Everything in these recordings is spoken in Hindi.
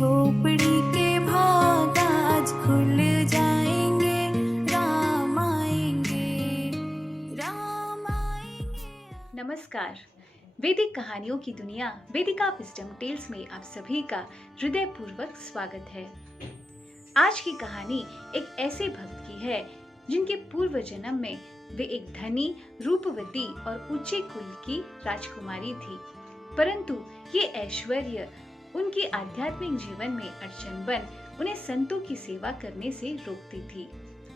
झोपड़ी के भाग आज खुल जाएंगे, राम आएंगे, राम आएंगे। नमस्कार। वैदिक कहानियों की दुनिया वेदिका विजडम टेल्स में आप सभी का हृदयपूर्वक स्वागत है। आज की कहानी एक ऐसे भक्त की है जिनके पूर्व जन्म में वे एक धनी, रूपवती और ऊंचे कुल की राजकुमारी थी, परंतु ये ऐश्वर्य उनके आध्यात्मिक जीवन में अड़चन बन उन्हें संतों की सेवा करने से रोकती थी।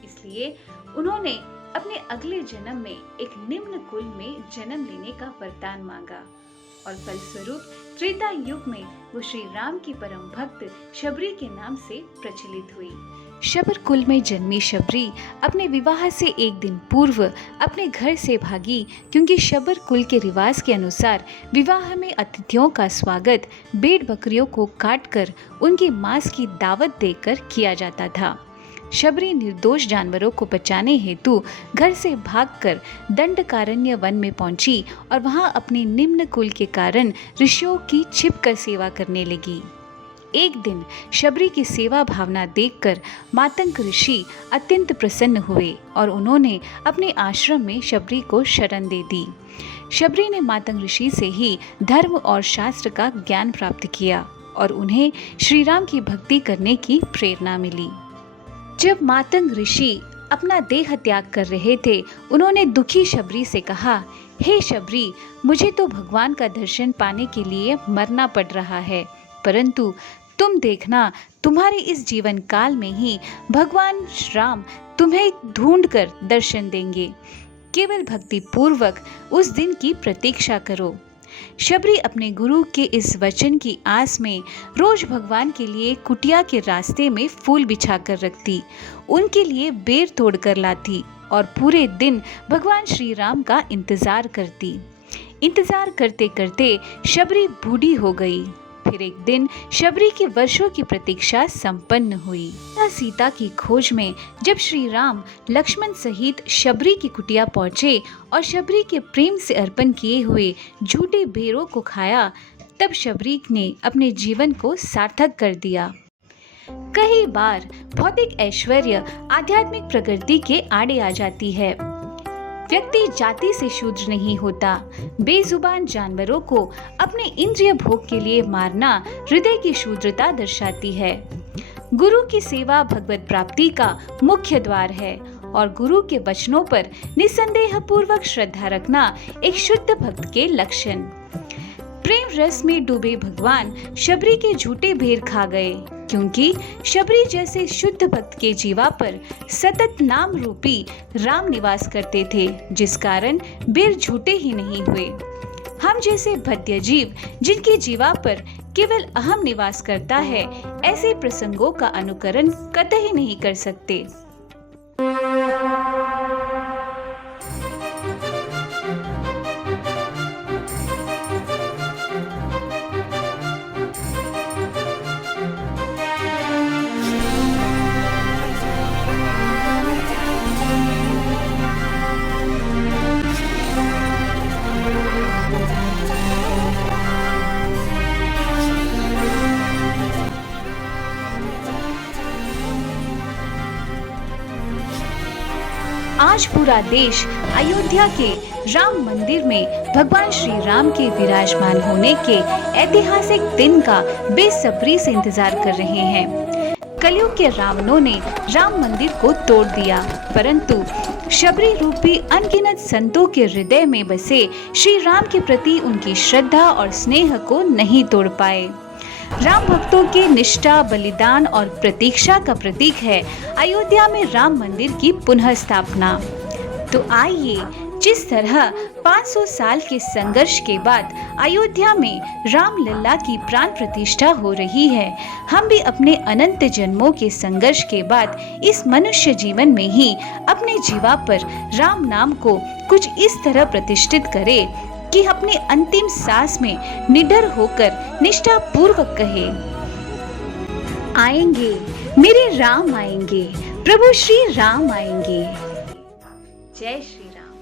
इसलिए उन्होंने अपने अगले जन्म में एक निम्न कुल में जन्म लेने का वरदान मांगा और फलस्वरूप त्रेता युग में वो श्री राम की परम भक्त शबरी के नाम से प्रचलित हुई। शबर कुल में जन्मी शबरी अपने विवाह से एक दिन पूर्व अपने घर से भागी, क्योंकि शबर कुल के रिवाज के अनुसार विवाह में अतिथियों का स्वागत भेड़ बकरियों को काटकर उनके मांस की दावत देकर किया जाता था। शबरी निर्दोष जानवरों को बचाने हेतु घर से भागकर दंडकारण्य वन में पहुंची और वहां अपने निम्न कुल के कारण ऋषियों की छिपकर सेवा करने लगी। एक दिन शबरी की सेवा भावना देखकर मातंग ऋषि अत्यंत प्रसन्न हुए और उन्होंने अपने आश्रम में शबरी को शरण दे दी। शबरी ने मातंग ऋषि से ही धर्म और शास्त्र का ज्ञान प्राप्त किया और उन्हें श्री राम की भक्ति करने की प्रेरणा मिली। जब मातंग ऋषि अपना देह त्याग कर रहे थे, उन्होंने दुखी शबरी से कहा, हे शबरी, मुझे तो भगवान का दर्शन पाने के लिए मरना पड़ रहा है, परंतु तुम देखना, तुम्हारे इस जीवन काल में ही भगवान राम तुम्हें ढूंढकर दर्शन देंगे। केवल भक्ति पूर्वक उस दिन की प्रतीक्षा करो। शबरी अपने गुरु के इस वचन की आस में रोज भगवान के लिए कुटिया के रास्ते में फूल बिछाकर रखती, उनके लिए बेर तोड़कर लाती और पूरे दिन भगवान श्री राम का इंतजार करती। इंतजार करते करते शबरी बूढ़ी हो गई। फिर एक दिन शबरी की वर्षों की प्रतीक्षा संपन्न हुई। सीता की खोज में जब श्री राम लक्ष्मण सहित शबरी की कुटिया पहुँचे और शबरी के प्रेम से अर्पण किए हुए झूठे बेरों को खाया, तब शबरी ने अपने जीवन को सार्थक कर दिया। कई बार भौतिक ऐश्वर्य आध्यात्मिक प्रगति के आड़े आ जाती है। व्यक्ति जाति से शूद्र नहीं होता। बेजुबान जानवरों को अपने इंद्रिय भोग के लिए मारना हृदय की शूद्रता दर्शाती है। गुरु की सेवा भगवत प्राप्ति का मुख्य द्वार है और गुरु के वचनों पर निसंदेह पूर्वक श्रद्धा रखना एक शुद्ध भक्त के लक्षण। प्रेम रस में डूबे भगवान शबरी के झूठे भेर खा गए, क्योंकि शबरी जैसे शुद्ध भक्त के जीवा पर सतत नाम रूपी राम निवास करते थे, जिस कारण बेर झूठे ही नहीं हुए। हम जैसे भद्य जीव जिनकी जीवा पर केवल अहम निवास करता है, ऐसे प्रसंगों का अनुकरण कतई नहीं कर सकते। आज पूरा देश अयोध्या के राम मंदिर में भगवान श्री राम के विराजमान होने के ऐतिहासिक दिन का बेसब्री से इंतजार कर रहे हैं। कलयुग के रावणों ने राम मंदिर को तोड़ दिया, परंतु शबरी रूपी अनगिनत संतों के हृदय में बसे श्री राम के प्रति उनकी श्रद्धा और स्नेह को नहीं तोड़ पाए। राम भक्तों के निष्ठा, बलिदान और प्रतीक्षा का प्रतीक है अयोध्या में राम मंदिर की पुनः स्थापना। तो आइए, जिस तरह 500 साल के संघर्ष के बाद अयोध्या में राम लल्ला की प्राण प्रतिष्ठा हो रही है, हम भी अपने अनंत जन्मों के संघर्ष के बाद इस मनुष्य जीवन में ही अपने जीवा पर राम नाम को कुछ इस तरह प्रतिष्ठित करें कि अपने अंतिम सांस में निडर होकर निष्ठा पूर्वक कहे, आएंगे मेरे राम आएंगे, प्रभु श्री राम आएंगे। जय श्री राम।